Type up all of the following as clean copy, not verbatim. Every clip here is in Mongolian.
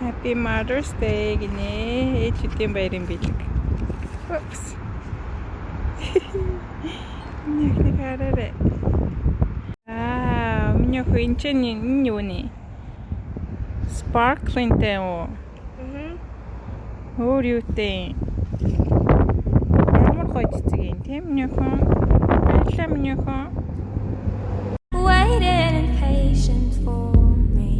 Happy Mother's Day гинэ. Ээжүүдийн баярын бэлэг. Oops. Минийх хараарай. Минийх энэ юу нэ? Sparkling тэ оо. Өөр юутэй? Ямар гоё цэцэг юм тийм минийх. Баярлалаа минийх. Waiting in patience for me,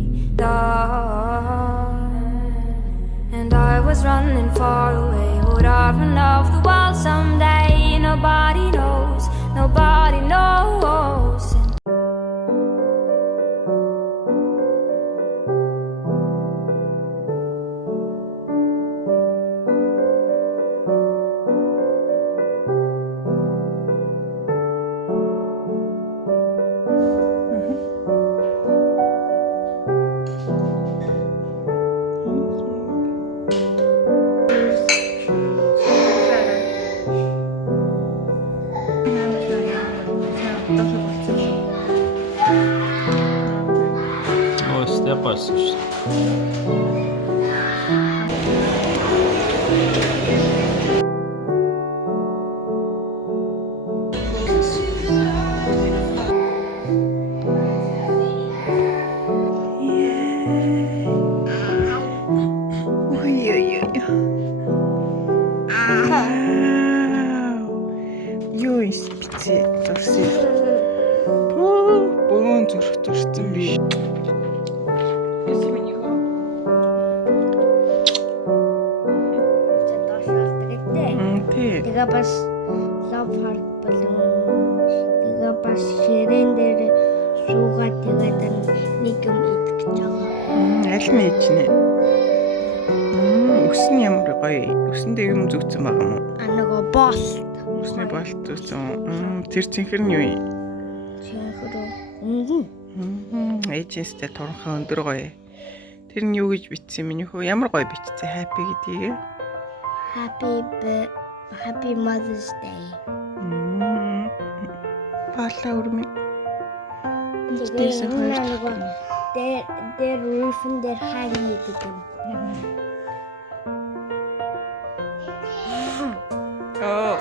and I was running far away. Would I run off the world someday? Nobody knows, nobody knows. Yapıyorsun işte. Юу юм спицээ дурсан. Бөөн зүрх дурсан биш. Тэгээ бас love heart balloon. Тэгээ бас ширээн дээр суугаад тэгээд нэг юм идэх гэж байгаа. Аль нь ээж нэ? Өс нь ямар гоё. Өсөндөө юм зүгцэн байгаа юм уу? Нөгөө болт. Өсний болт зүгцэн. Тэр цэнхэр нь юу юм? Цэнхэр. Ээжээстэй туранхаа өндөр гоё. Тэр нь юу гэж бичсэн юм нөхөө? Ямар гоё бичсэн happy гэдгийг? Happy Mother's Day. Баалаа өрмө. Ээжээсээ хоёр. Тэр roof-ын дээр хаяа гэдэг юм. Oh.